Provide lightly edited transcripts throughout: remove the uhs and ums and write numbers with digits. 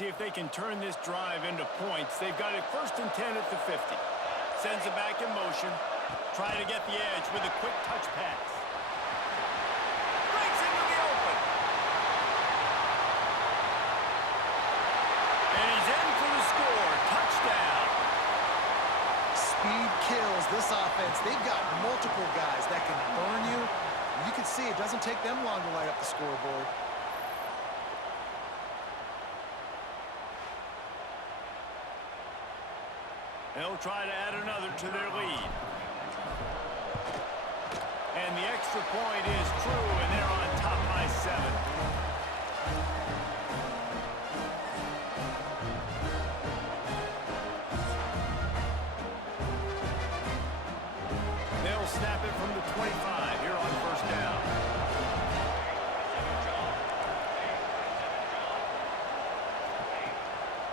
see if they can turn this drive into points. They've got it 1st and 10 at the 50. Sends it back in motion. Trying to get the edge with a quick touch pass. Breaks into the open. And he's in for the score. Touchdown. Speed kills this offense. They've got multiple guys that can burn you. You can see it doesn't take them long to light up the scoreboard. They'll try to add another to their lead. And the extra point is true, and they're on top by 7. They'll snap it from the 25 here on 1st down.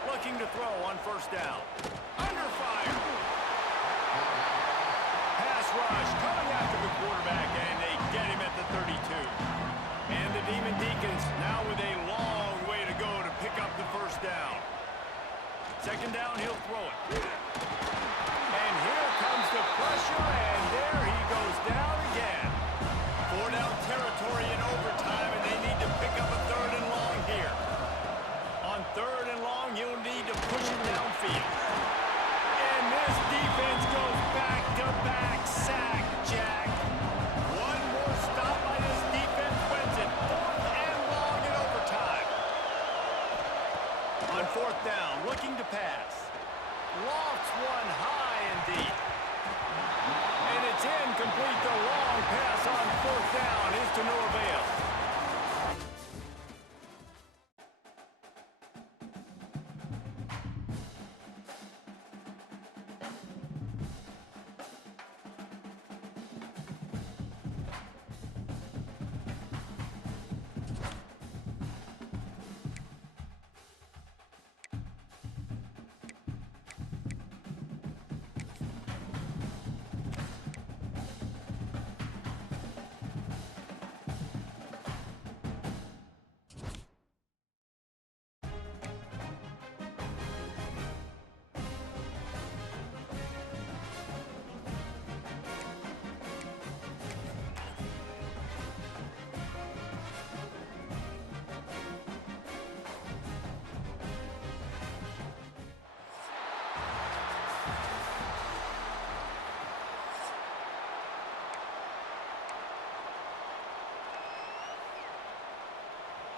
Looking to throw on 1st down. Under fire. Pass rush coming after the quarterback, and they get him at the 32. And the Demon Deacons now with a long way to go to pick up the 1st down. 2nd down, he'll throw it. And here comes the pressure, and there he goes down again. 4-down territory in overtime, and they need to pick up a 3rd and long here. On 3rd and long, you'll need to push it downfield. And this defense goes back-to-back sack, Jack. One more stop by this defense wins it. 4th and long in overtime. On 4th down, looking to pass. Lofts one high and deep. And it's incomplete. The long pass on 4th down is to no avail.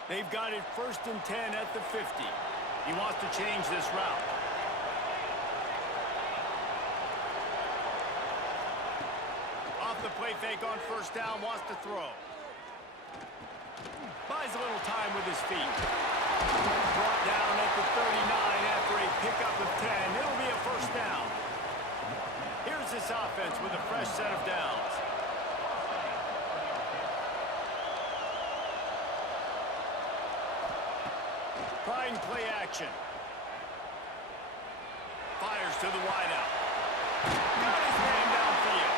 They've got it 1st and 10 at the 50. He wants to change this route. Off the play fake on 1st down, wants to throw. Buys a little time with his feet. Brought down at the 39 after a pickup of 10. It'll be a 1st down. Here's this offense with a fresh set of downs. Trying play action. Fires to the wideout. Got his man downfield.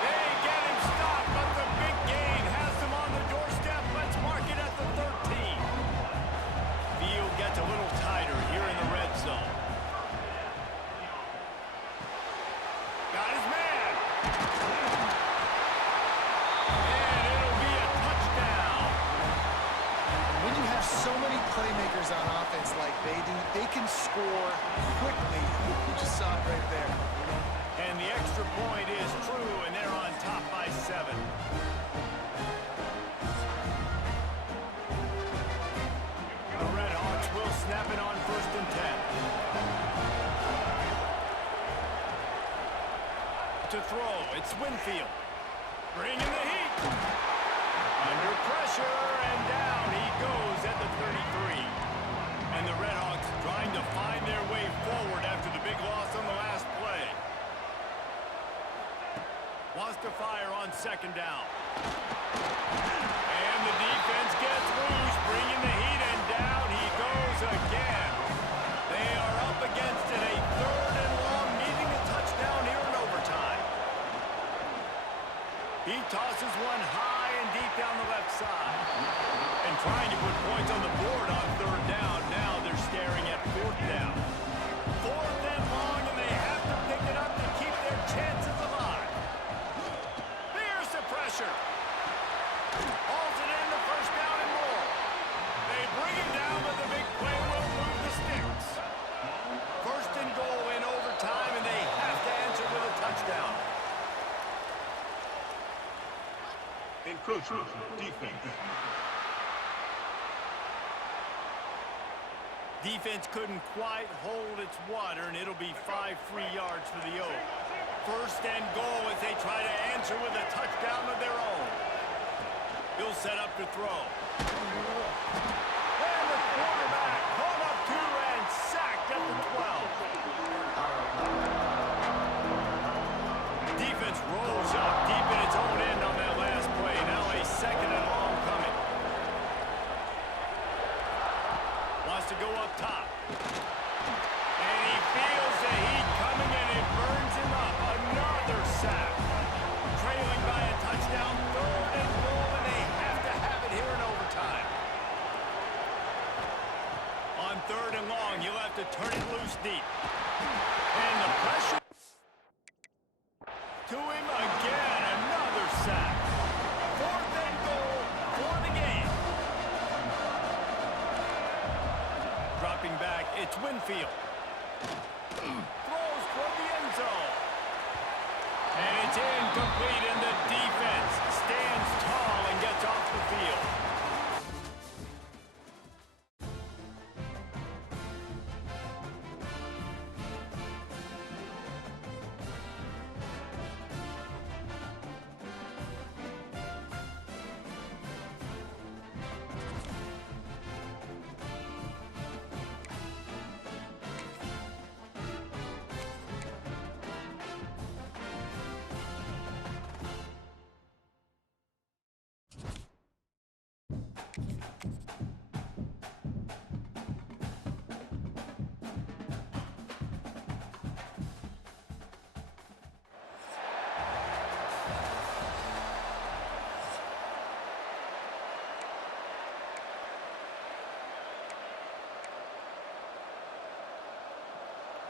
They get him stopped, but the big gain has them on the doorstep. Let's mark it at the 13. Field gets a little tighter here in the red zone. Got his man. And it'll be a touchdown. When you have so many playmakers on offense like they do, they can score quickly. You just saw it right there. And the extra point is true, and they're on top by 7. The Red Hawks will snap it on 1st and 10. To throw, it's Winfield. Bringing the heat. Under pressure, and down he goes at the 33. And the Red Hawks trying to find their way forward after the big loss on the last play. Wants to fire on 2nd down. And the defense gets loose, bringing the heat, and down he goes again. They are up against it, a 3rd and long, needing a touchdown here in overtime. He tosses one high and deep down the left side. And trying to put points on the board on 3rd down. Now they're staring fourth down. Fourth and long, and they have to pick it up to keep their chances alive. There's the pressure. Hauls it in the first down and more. They bring him down, but the big play will move the sticks. First and goal in overtime, and they have to answer with a touchdown. Encroachment, defense. Defense couldn't quite hold its water, and it'll be 5 free yards for the Oaks. First and goal as they try to answer with a touchdown of their own. He'll set up to throw. And the quarterback pulled up 2 and sacked at the 12. Defense rolls up deep in its own end on that last play. Now a second and long coming. Wants to go up top. And he feels the heat coming, and it burns him up. Another sack. Trailing by a touchdown, third and goal, and they have to have it here in overtime. On third and long, he'll have to turn it loose deep. And the pressure to him again. Another sack. Fourth and goal for the game. Dropping back, it's Winfield. Throws for the end zone. And it's incomplete, and the defense stands tall and gets off the field.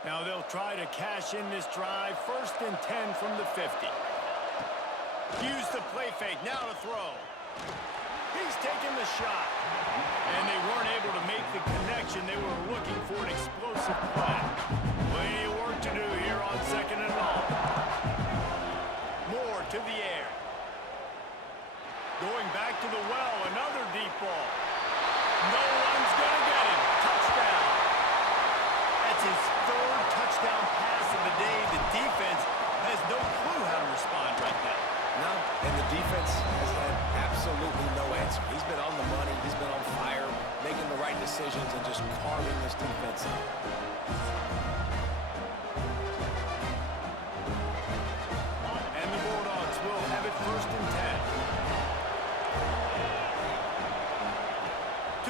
Now they'll try to cash in this drive. First and 10 from the 50. Use the play fake. Now to throw. He's taking the shot. And they weren't able to make the connection. They were looking for an explosive play. Plenty of work to do here on second and long. Moore to the air. Going back to the well. Another deep ball. No one's going to get him. Touchdown. That's his third touchdown pass of the day. The defense has no clue how to respond right now. No, and the defense has had absolutely no answer. He's been on the money. He's been on fire, making the right decisions and just carving this defense up. And the Bulldogs will have it first and 10.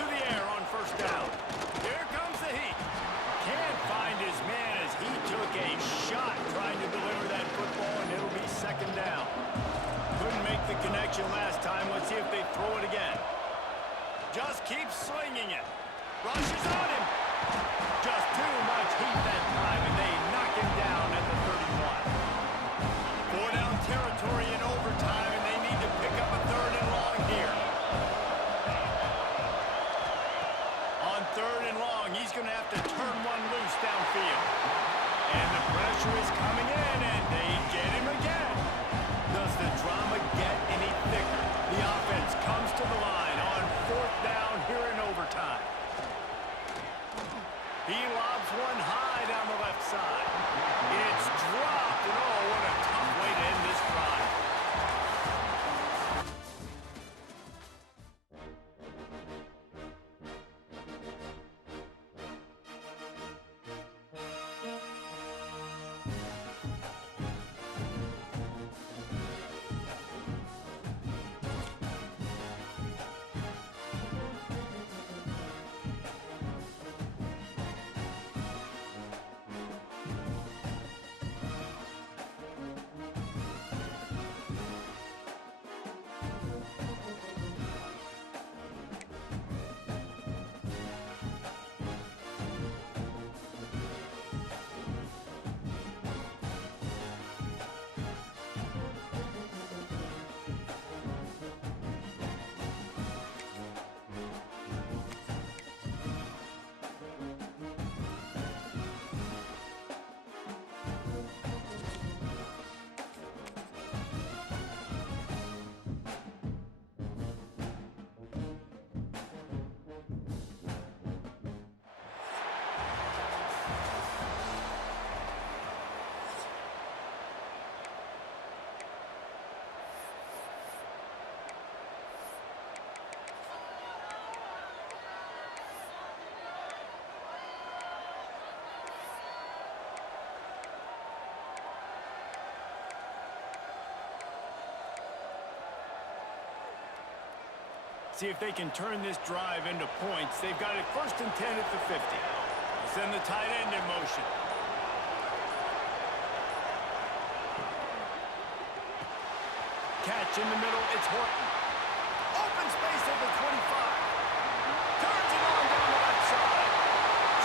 To the air on first down. Here comes the heat. Can't find his man as he took a shot trying to deliver that football, and it'll be second down. Couldn't make the connection last time. Let's see if they throw it again. Just keeps slinging it. Rushes on him. Just too much heat that time, and they knock him down at the 31. 4-down territory in overtime, and they need to pick up a third and long here. On third and long, he's going to have to turn one loose downfield. And the pressure is coming in, and they get him again. Does the drama get any thicker? The offense comes to the line on fourth down here in overtime. He lobs one high down the left side. It's dropped, and oh, what a tough way to end this drive. See if they can turn this drive into points. They've got it 1st and 10 at the 50. They'll send the tight end in motion. Catch in the middle, it's Horton. Open space at the 25. Turns it on down the left side.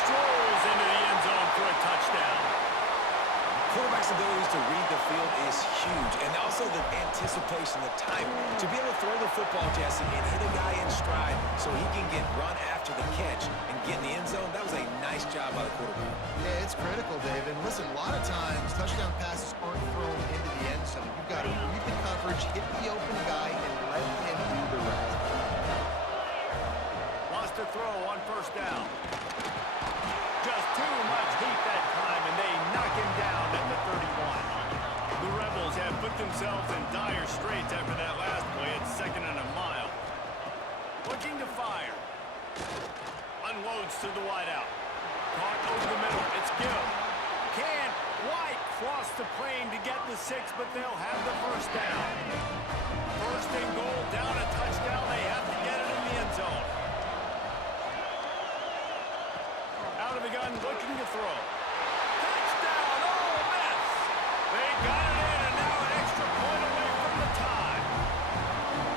Strolls into the end zone for a touchdown. Quarterback's abilities to read the field is huge, and also the anticipation, the time to be able to throw the football, Jesse, and hit a guy in stride so he can get run after the catch and get in the end zone. That was a nice job by the quarterback. Yeah, it's critical, Dave. And listen, a lot of times touchdown passes aren't thrown into the end zone. You've got to read the coverage, hit the open guy, and let him do the rest. Wants to throw on 1st down. Just too much heat that time, and they knock him down at the 31. The Rebels have put themselves in dire straits after that last play. It's 2nd and a mile. Looking to fire. Unloads to the wideout. Caught over the middle. It's Gill. Can't quite cross the plane to get the 6, but they'll have the 1st down. 1st and goal, down a touchdown. They have to get it in the end zone. Out of the gun, looking to throw. Touchdown! Oh, miss! They got it in, and now an extra point away from the tie.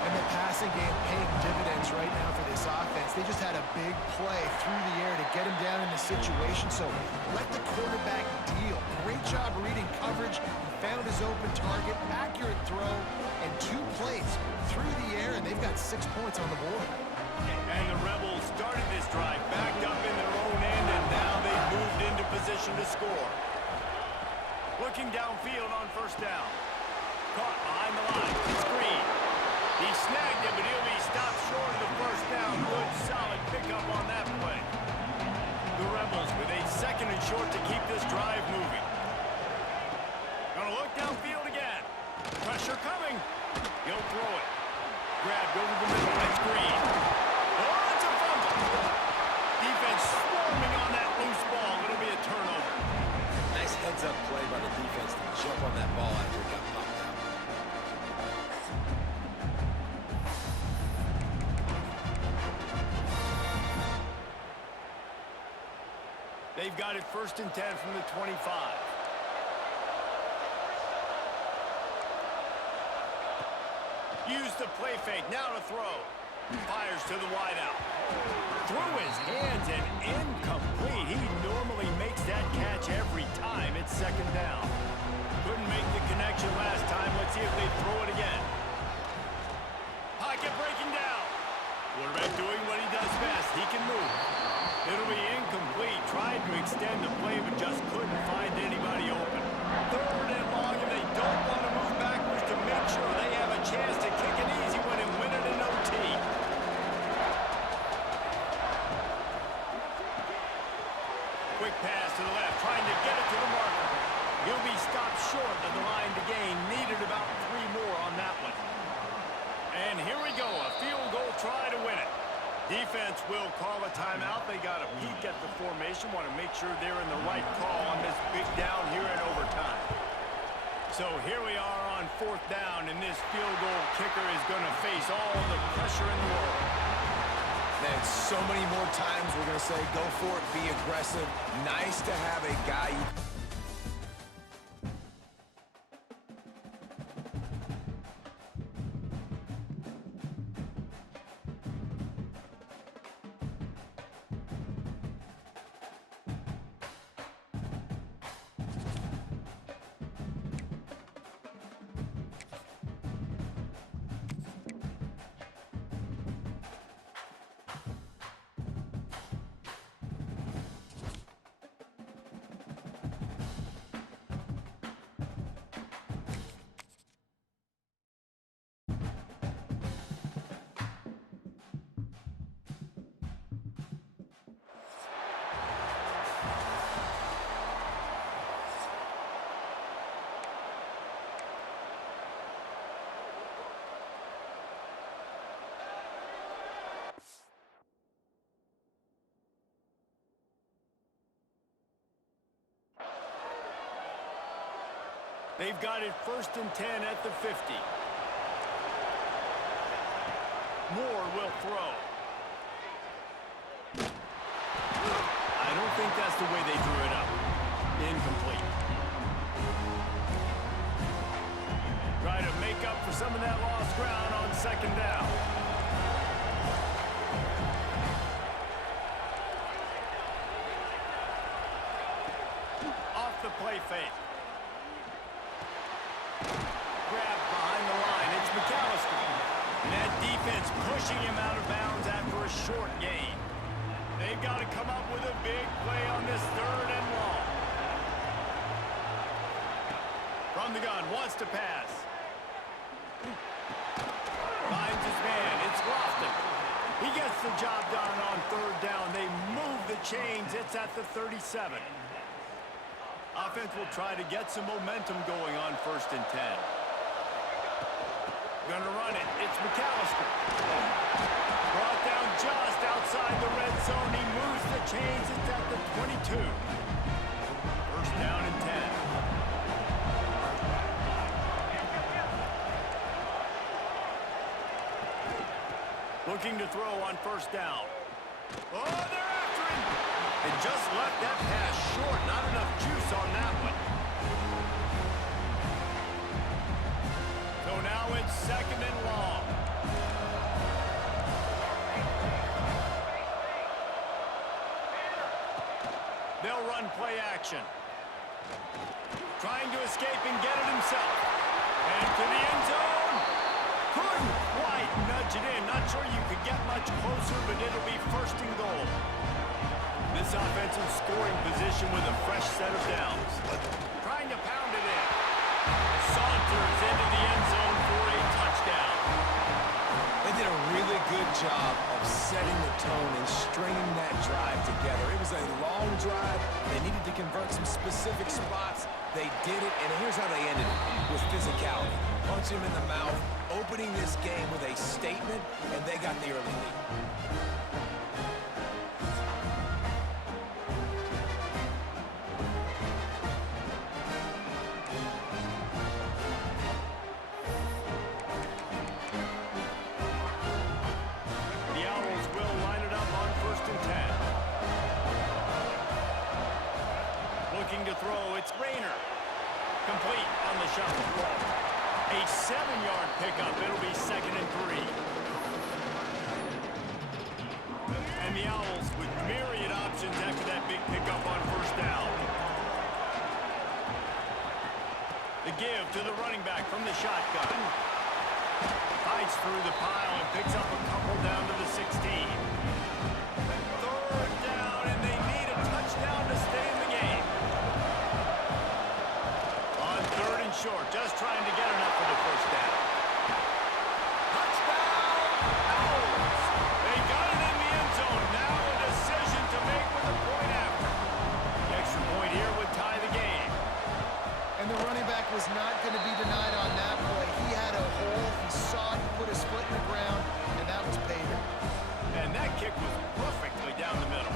And the passing game paying dividends right now for this offense. They just had a big play through the air to get him down in the situation. So let the quarterback deal. Great job reading coverage. He found his open target, accurate throw, and 2 plays through the air, and they've got 6 points on the board. And the Rebels started this drive backed up in their own end, and now they've moved into position to score. Looking downfield on 1st down. Caught behind the line. It's Green. He snagged it, but he'll be stopped short of the 1st down. Good, solid pickup on that play. The Rebels with a 2nd and short to keep this drive moving. Gonna look downfield again. Pressure coming. He'll throw it. Grabbed over the middle. It's Green. Oh, it's a fumble. Defense swarming on that loose ball. It'll be a turnover. Nice heads-up play by the defense to jump on that ball after it got popped out. They've got it 1st and 10 from the 25. Use the play fake, now to throw. Fires to the wideout. Through his hands and incomplete. He normally makes that catch every time. It's 2nd down. Couldn't make the connection last time. Let's see if they throw it again. Pocket breaking down. Quarterback doing what he does best. He can move. It'll be incomplete. Tried to extend the play, but just couldn't find anybody open. 3rd and long, and they don't want to move backwards to make sure they have a chance to kick an easy one and win it in OT. Quick pass to the left, trying to get it to the marker. He'll be stopped short of the line to gain. Needed about 3 more on that one. And here we go, a field goal try to win it. Defense will call a timeout. They got a peek at the formation, want to make sure they're in the right call on this big down here in overtime. So here we are on 4th down, and this field goal kicker is going to face all the pressure in the world. Man, so many more times we're going to say, go for it, be aggressive. Nice to have a guy you... They've got it 1st and 10 at the 50. Moore will throw. I don't think that's the way they drew it up. Incomplete. Try to make up for some of that lost ground on second down. Off the play fake. Grabbed behind the line. It's McAllister. And that defense pushing him out of bounds after a short gain. They've got to come up with a big play on this 3rd and long. From the gun, wants to pass. Finds his man. It's Lofton. He gets the job done on 3rd down. They move the chains. It's at the 37. Offense will try to get some momentum going on 1st and 10. Gonna run it. It's McAllister. Brought down just outside the red zone. He moves the chains. It's at the 22. 1st down and 10. Looking to throw on 1st down. Oh, they're after him. And just left that pass short. Not enough juice on that one. So now it's 2nd and long. They'll run play action. Trying to escape and get it himself. And to the end zone. Couldn't quite nudge it in. Not sure you could get much closer, but it'll be 1st and goal. This offensive scoring position with a fresh set of downs. Trying to pound it in. Saunters into the end zone for a touchdown. They did a really good job of setting the tone and stringing that drive together. It was a long drive. They needed to convert some specific spots. They did it, and here's how they ended it, with physicality. Punch him in the mouth, opening this game with a statement, and they got the early lead. To throw, it's Rayner. Complete on the shuffle. A 7-yard pickup. It'll be 2nd and 3. And the Owls with myriad options after that big pickup on 1st down. The give to the running back from the shotgun. Fights through the pile and picks up a couple down to the 16. 3rd down, and they need a touchdown to stay in the game. Short, just trying to get enough for the 1st down. Touchdown! Owls! They got it in the end zone. Now a decision to make with a point after. The extra point here would tie the game. And the running back was not going to be denied on that play. He had a hole. He saw it. He put his foot in the ground, and that was payback. And that kick was perfectly down the middle.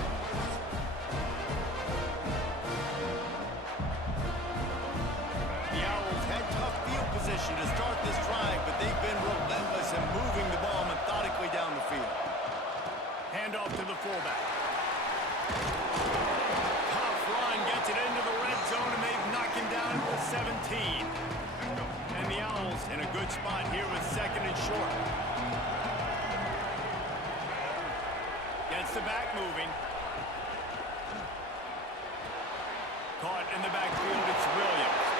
Position to start this drive, but they've been relentless in moving the ball methodically down the field. Handoff to the fullback. Tough run gets it into the red zone, and they've knocked him down to 17. And the Owls in a good spot here with 2nd and short. Gets the back moving. Caught in the backfield, it's Williams.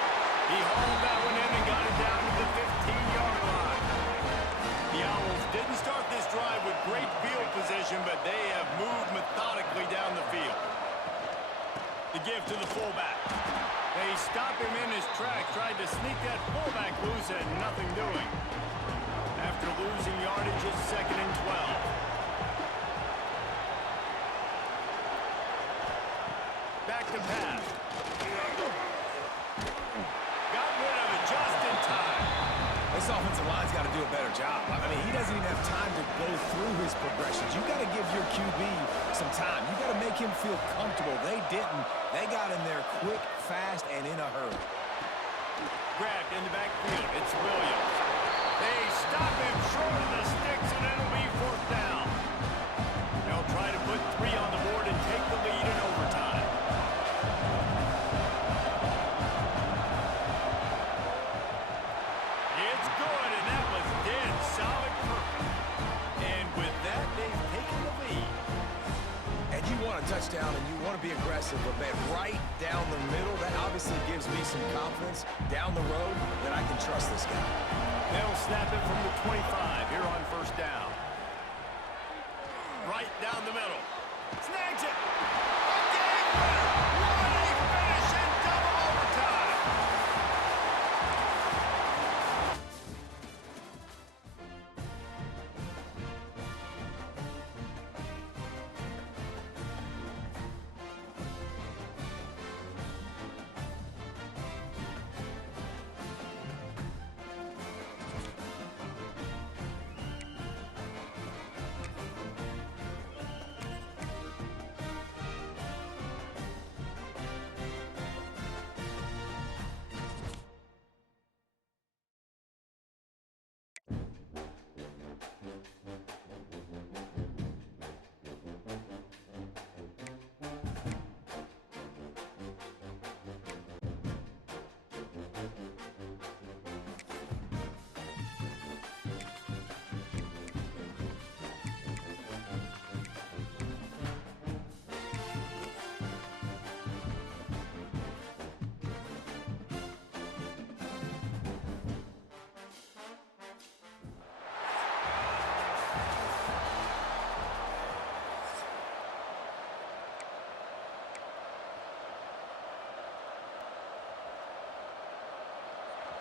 He hauled that one in and got it down to the 15-yard line. The Owls didn't start this drive with great field position, but they have moved methodically down the field. The give to the fullback. They stop him in his tracks, tried to sneak that fullback loose and nothing doing. After losing yardage, it's 2nd and 12. Back to pass. This offensive line's got to do a better job. I mean, he doesn't even have time to go through his progressions. You got to give your QB some time. You got to make him feel comfortable. They didn't. They got in there quick, fast, and in a hurry. Grabbed in the backfield. It's Williams. They stop him short of the sticks, and it'll be touchdown, and you want to be aggressive, but man, right down the middle, that obviously gives me some confidence down the road that I can trust this guy. They'll snap it from the 25 here on first down. Right down the middle. Snags it. A game winner. What a finish in double overtime.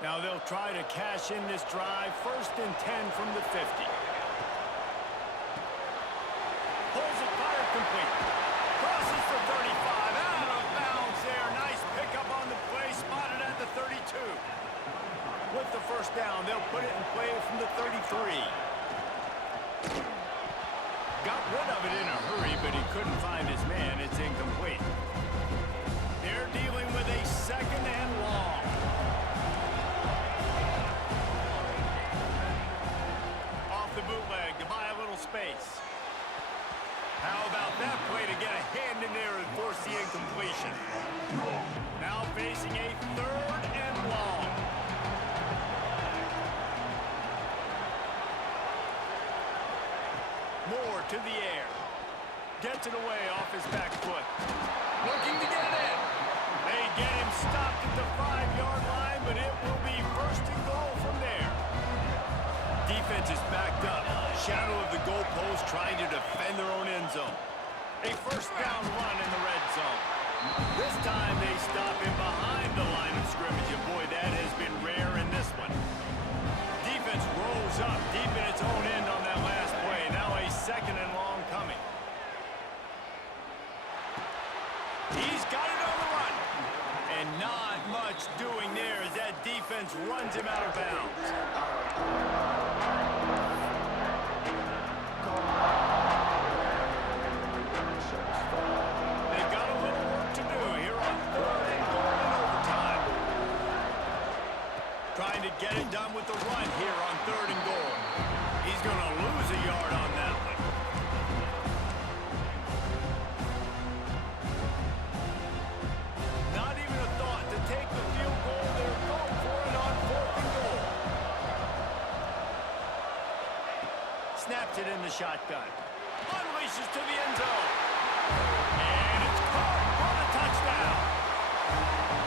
Now they'll try to cash in this drive. 1st and 10 from the 50. Pulls it, fired complete. Crosses for 35. Out of bounds there. Nice pickup on the play. Spotted at the 32. With the first down, they'll put it in play from the 33. Got rid of it in a hurry, but he couldn't find his man. It's incomplete. They're dealing with a 2nd and long. The bootleg to buy a little space. How about that play to get a hand in there and force the incompletion? Now facing a 3rd and long. Moore to the air. Gets it away off his back foot. Looking to get it in. They get him stopped at the 5-yard line, but it will be 1st and goal from there. Defense is backed up. Shadow of the goalpost trying to defend their own end zone. A 1st down run in the red zone. This time they stop him behind the line of scrimmage, and boy, that has been rare in this one. Defense rolls up deep in its own end on that last play. Now a 2nd and long coming. He's got it on the run. And not much doing there as that defense runs him out of bounds. They've got a little work to do here on 3rd and goal in overtime. Trying to get it done with the run here on 3rd and goal. He's going to lose a yard on that one. Not even a thought to take the field goal. They're going for it on 4th and goal. Snaps it in the shotgun. Unleashes to the end zone. And it's caught for the touchdown.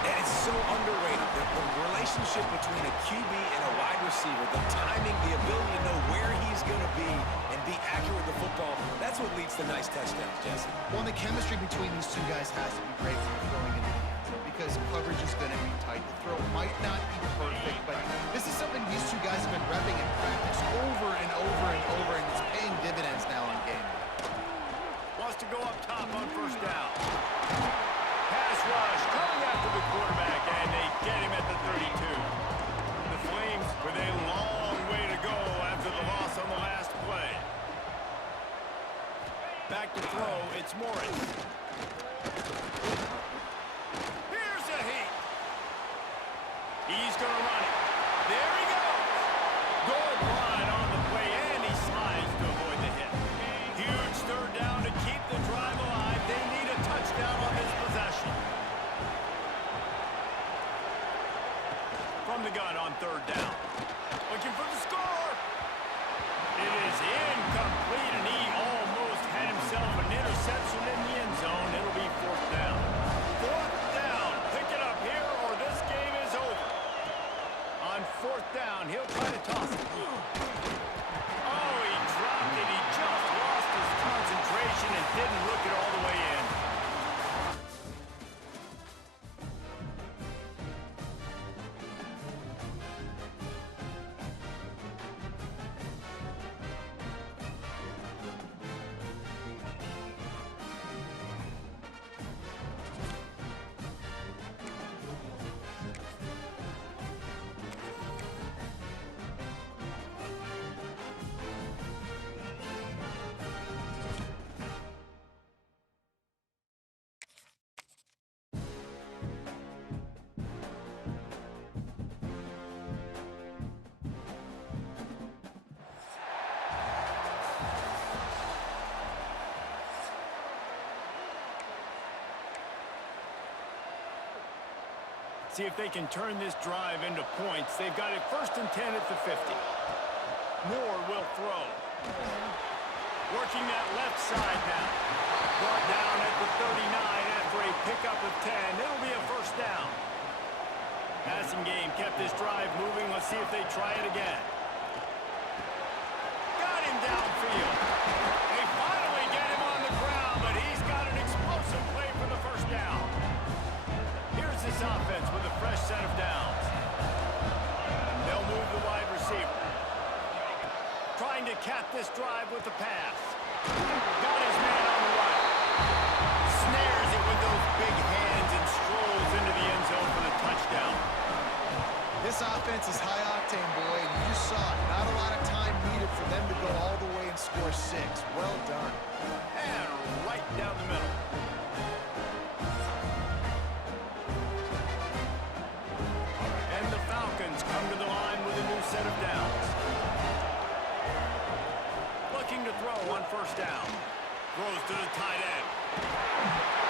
And it's so underrated, the relationship between a QB and a wide receiver, the timing, the ability to know where he's going to be and be accurate with the football, that's what leads to nice touchdowns, Jesse. Well, the chemistry between these two guys has to be great when you're throwing into the end zone because coverage is going to be tight. The throw might not be perfect, but this is something these two guys have been repping in practice over and over and over, and it's paying dividends now in game. Wants to go up top on 1st down. Pass rush coming after the quarterback, and they get him at the 32. The Flames with a long way to go after the loss on the last play. Back to throw, it's Morris. Here's a heat. He's going to run it. There he goes. Good run on the play, and he slides to avoid the hit. Huge 3rd down to keep the drive alive. They need a touchdown on this possession. From the gun on 3rd down. Looking for the score. It is incomplete, and he almost had himself an interception in the end zone see if they can turn this drive into points. They've got it 1st and 10 at the 50. Moore will throw. Working that left side now. Brought down at the 39 after a pickup of 10. It'll be a 1st down. Passing game kept this drive moving. Let's see if they try it again. Got him downfield. They finally get him on the ground, but he's got an explosive play for the 1st down. Here's this offense with a fresh set of downs. They'll move the wide receiver. Trying to cap this drive with the pass. Got his man on the right. Snares it with those big hands and strolls into the end zone for the touchdown. This offense is high octane, boy, and you saw it. Not a lot of time needed for them to go all the way and score 6. Well done. And right down the middle. And the Falcons come to the line with a new set of downs. Looking to throw on 1st down. Throws to the tight end.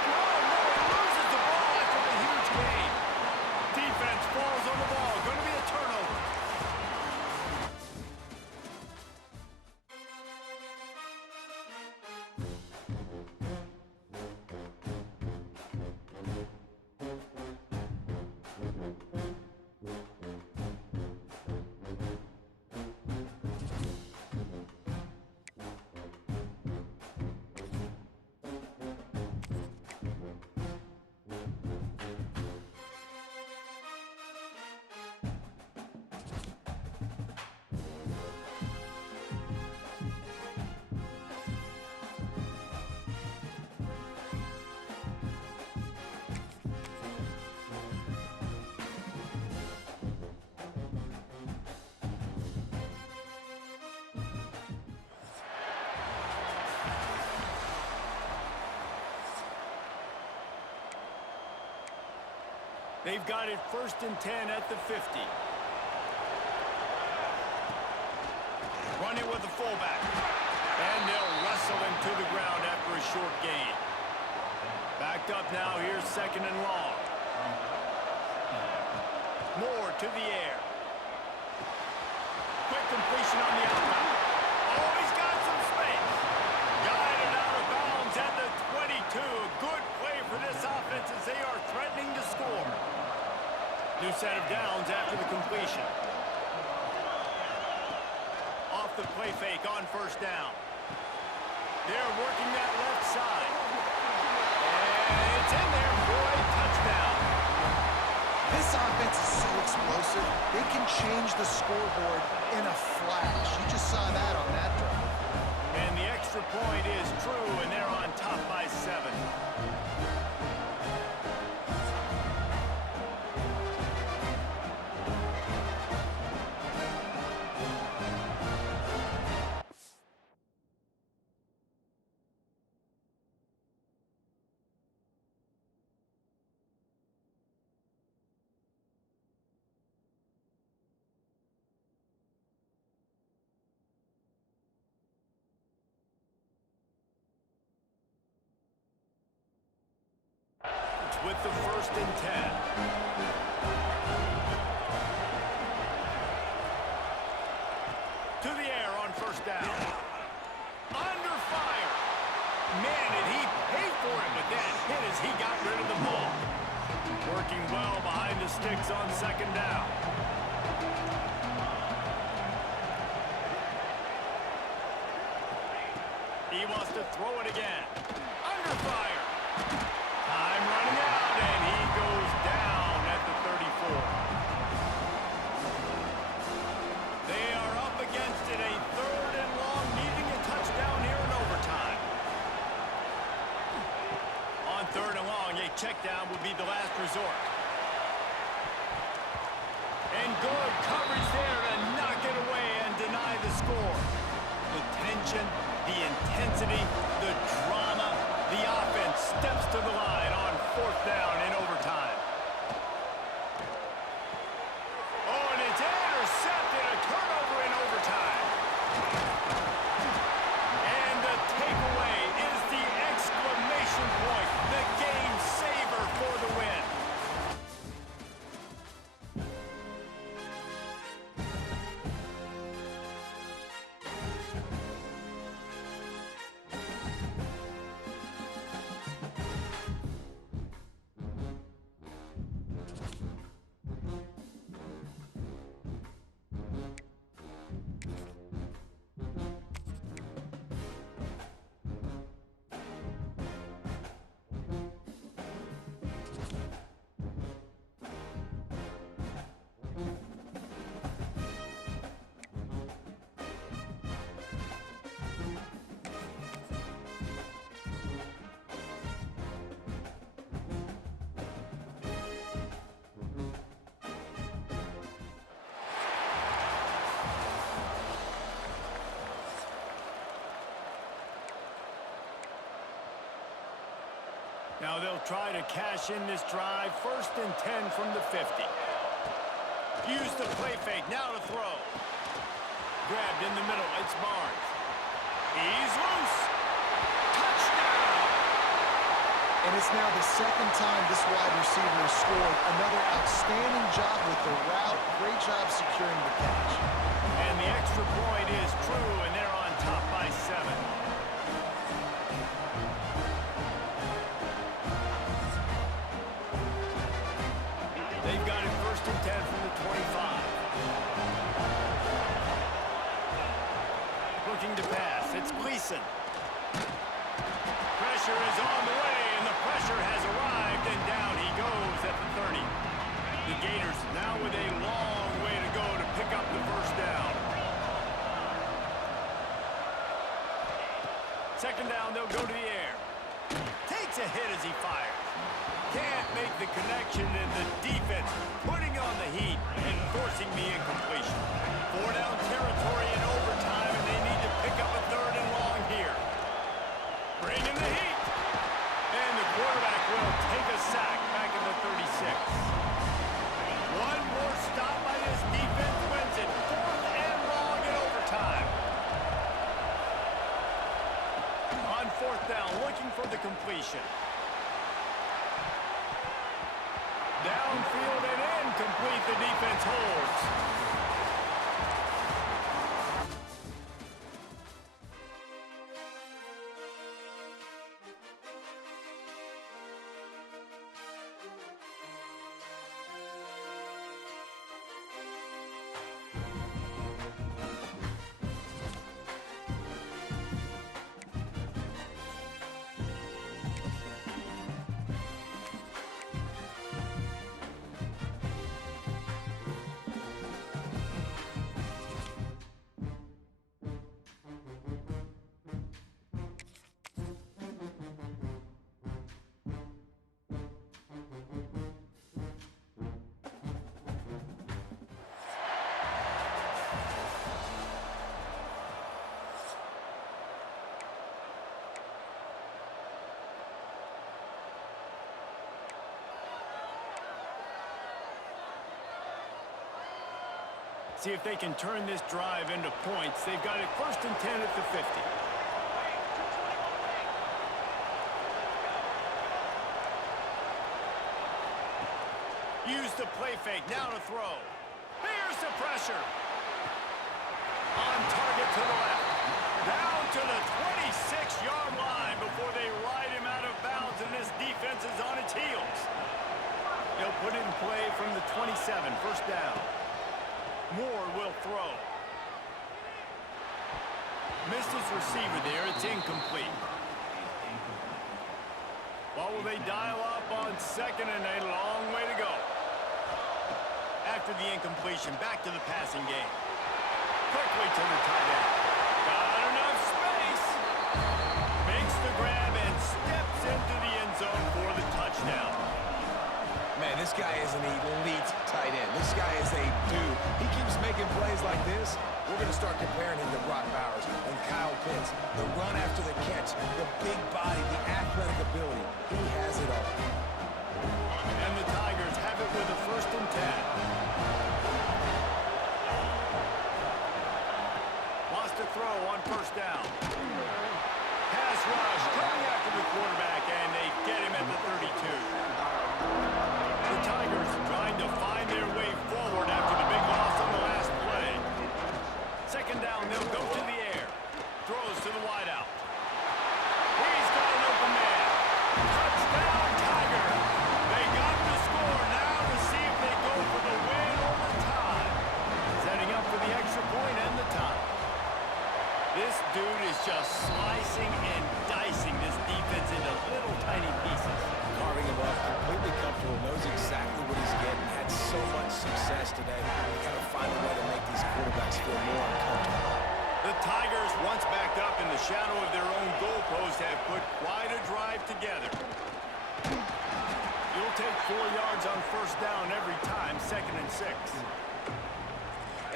No, he loses the ball after the huge gain. Defense falls on the ball. Going to be a turnover. They've got it 1st and 10 at the 50. Run it with the fullback. And they'll wrestle him to the ground after a short gain. Backed up now. Here's 2nd and long. Moore to the air. Quick completion on the out route. Oh, he's got some space. Guided out of bounds at the 22. Good play for this offense as they are threatening to score. New set of downs after the completion. Off the play fake on 1st down. They're working that left side. And it's in there for a touchdown. This offense is so explosive, they can change the scoreboard in a flash. You just saw that on that drive. And the extra point is true, and they're on top by 7. With the 1st and 10. To the air on 1st down. Under fire. Man, did he pay for it with that hit as he got rid of the ball. Working well behind the sticks on 2nd down. He wants to throw it again. Under fire. Time running out, and he goes down at the 34. They are up against it, a 3rd and long, needing a touchdown here in overtime. On 3rd and long, a check down would be the last resort. And good coverage there to knock it away and deny the score. The tension, the intensity, the drama, the offense steps to the line on 4th down in overtime. Oh, and it's intercepted, a turnover in overtime. And the takeaway is the exclamation point, the game saver for the win. Now they'll try to cash in this drive. 1st and 10 from the 50. Use the play fake. Now to throw. Grabbed in the middle. It's Barnes. He's loose. Touchdown! And it's now the 2nd time this wide receiver has scored. Another outstanding job with the route. Great job securing the catch. And the extra point is true, and they're on top by 7. They've got it 1st and 10 from the 25. Looking to pass. It's Gleason. Pressure is on the way, and the pressure has arrived, and down he goes at the 30. The Gators now with a long way to go to pick up the 1st down. 2nd down, they'll go to the air. Takes a hit as he fires. Can't make the connection, and the defense putting on the heat and forcing the incompletion. 4 down territory in overtime, and they need to pick up a 3rd and long here. Bring in the heat. And the quarterback will take a sack back at the 36. One more stop by this defense wins it. 4th and long in overtime. On 4th down, looking for the completion. Downfield and incomplete. The defense holds. See if they can turn this drive into points. They've got it 1st and 10 at the 50. Use the play fake. Now to throw. Here's the pressure. On target to the left. Down to the 26-yard line before they ride him out of bounds, and this defense is on its heels. They'll put it in play from the 27. 1st down. Moore will throw. Missed his receiver there. It's incomplete. What will they dial up on 2nd and a long way to go? After the incompletion, back to the passing game. Quickly to the tight end. Got enough space. Makes the grab and steps into the end zone for the touchdown. Man, this guy is an elite tight end. This guy is a dude. He keeps making plays like this. We're going to start comparing him to Brock Bowers and Kyle Pitts. The run after the catch, the big body, the athletic ability. He has it all. And the Tigers have it with a 1st and 10. Wants to throw on 1st down. Pass rush coming after the quarterback, and they get him at the 32. The Tigers trying to find their way forward after the big loss on the last play. 2nd down, they'll go to the air. Throws to the wideout. He's got an open man. Touchdown, Tiger. They got the score. Now to see if they go for the win or the tie. Setting up for the extra point and the tie. This dude is just slicing and dicing this defense into little tiny pieces. Carving him up, completely comfortable, knows exactly what he's getting, had so much success today. They got to find a way to make these quarterbacks feel more uncomfortable. The Tigers, once backed up in the shadow of their own goalpost, have put quite a drive together. You'll take 4 yards on 1st down every time, 2nd and 6.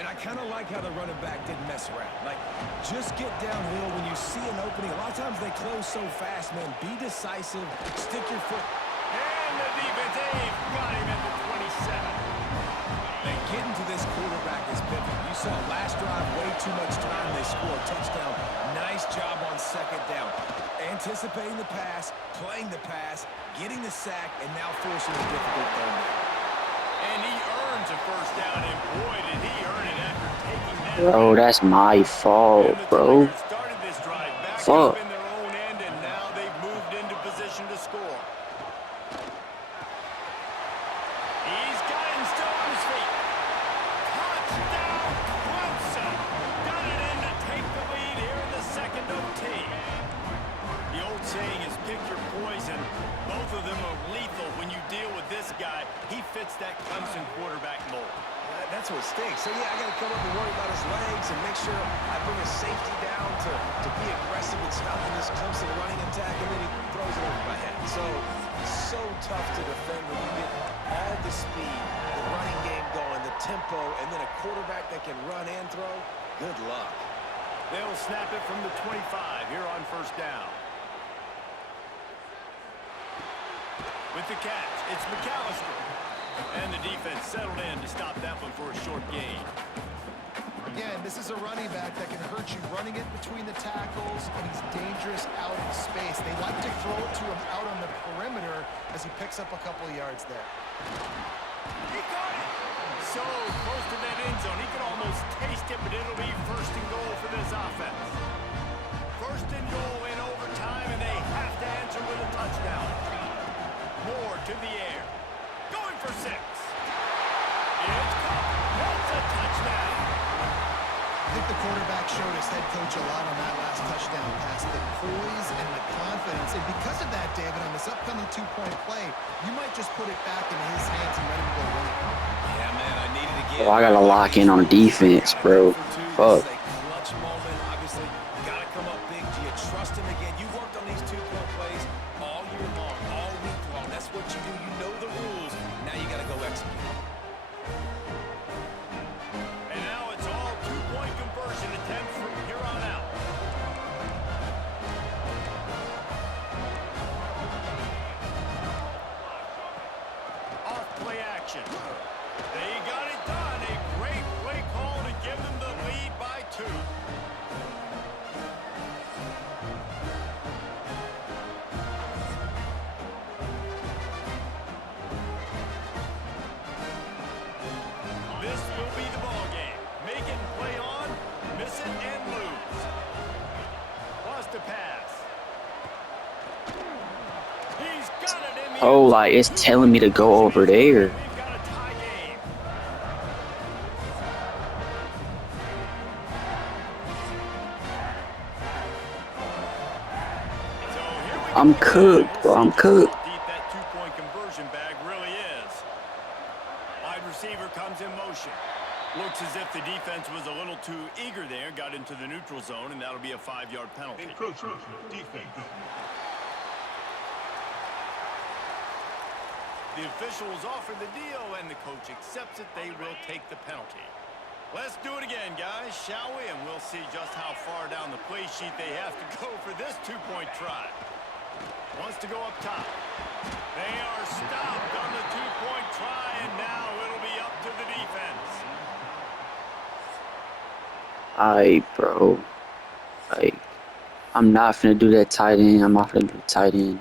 And I kind of like how the running back didn't mess around. Like, just get downhill when you see an opening. A lot of sometimes they close so fast, man. Be decisive. Stick your foot. And the defense, they've got him at the 27. And getting to this quarterback is pivotal. You saw last drive, way too much time. They score a touchdown. Nice job on second down. Anticipating the pass, playing the pass, getting the sack, and now forcing a difficult third down. And he earns a first down, and boy, did he earn it after taking that. Bro, that's my fault, bro. Started this drive back Fuck. up in their own end, and now they've moved into position to score. He's got him still on his feet. Touchdown, Clemson. Got it in to take the lead here in the second OT. The old saying is pick your poison. Both of them are lethal when you deal with this guy. He fits that Clemson quarterback mold. That's what stinks. So, yeah, I got to come up and worry about his legs and make sure I bring a safety down to be aggressive and stopping this Clemson running attack, and then he throws it over my head. So tough to defend when you get all the speed, the running game going, the tempo, and then a quarterback that can run and throw. Good luck. They'll snap it from the 25 here on first down. With the catch, it's McAllister. And the defense settled in to stop that one for a short gain. Again, this is a running back that can hurt you running it between the tackles, and he's dangerous out in space. They like to throw it to him out on the perimeter as he picks up a couple of yards there. He got it! So close to that end zone, he can almost taste it, but it'll be first and goal for this offense. First and goal in overtime, and they have to answer with a touchdown. Moore to the air. Going for 6. It's caught. That's a touchdown. I think the quarterback showed his head coach a lot on that last touchdown pass. The poise and the confidence. And because of that, David, on this upcoming two-point play, you might just put it back into his hands and let him go win it. Yeah, man, I needed to get. Bro, I gotta lock in on defense, bro. Fuck. Clutch moment, obviously. Gotta come up big. Do you trust him again? You worked on these two-point plays all year long, all week long. That's what you do. You know the rules. Now you gotta go execute. And now it's all two-point conversion attempts from here on out. Off play action. They got it done. A great play call to give them the lead by 2. This will be the ball game. Make it and play on, miss it and lose. Lost a pass. He's got it in the Oh, like it's telling me to go over there. We've got a tie game. So here we I'm go. cooked, bro. I'm cooked. Deep that two-point conversion bag really is. Wide receiver comes in motion. Looks as if the defense was a little too eager there, got into the neutral zone, and that'll be a 5-yard penalty. Encroachment defense. The officials offer the deal, and the coach accepts it. They will take the penalty. Let's do it again, guys, shall we? And we'll see just how far down the play sheet they have to go for this two-point try. Wants to go up top. They are stopped on the two-point try, and now it'll be up to the defense. Alright, bro. Like, I'm not finna do that tight end. I'm not finna do the tight end.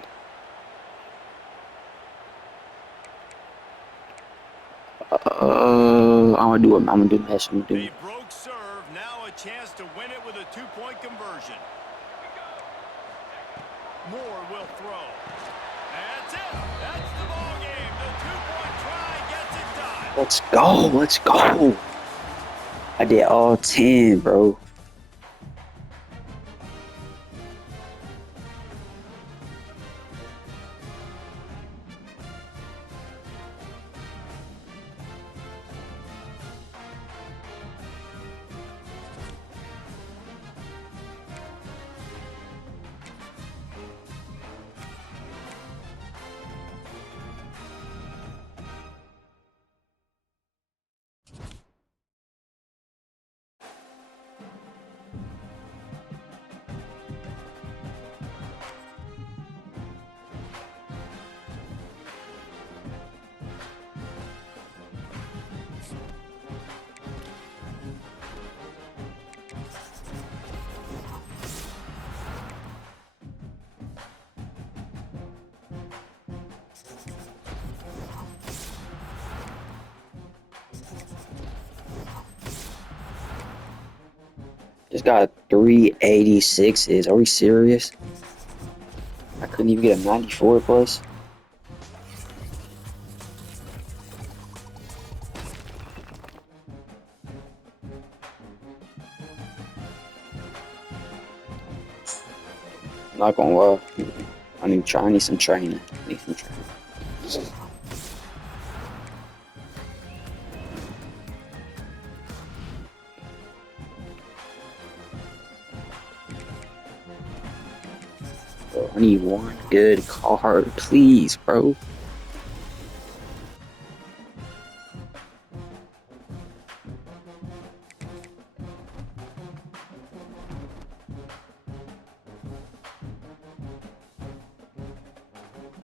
I'm gonna do mesh. I'm gonna do. They broke serve. Now a chance to win it with a two-point conversion. Moore will throw. That's it. That's the ball game. The two-point try gets it done. Let's go. Let's go. I did all 10, bro. just got 386s. Are we serious? I couldn't even get a 94 plus. I'm not gonna lie. I need some training. I need some training. Bro, I need one good card, please, bro.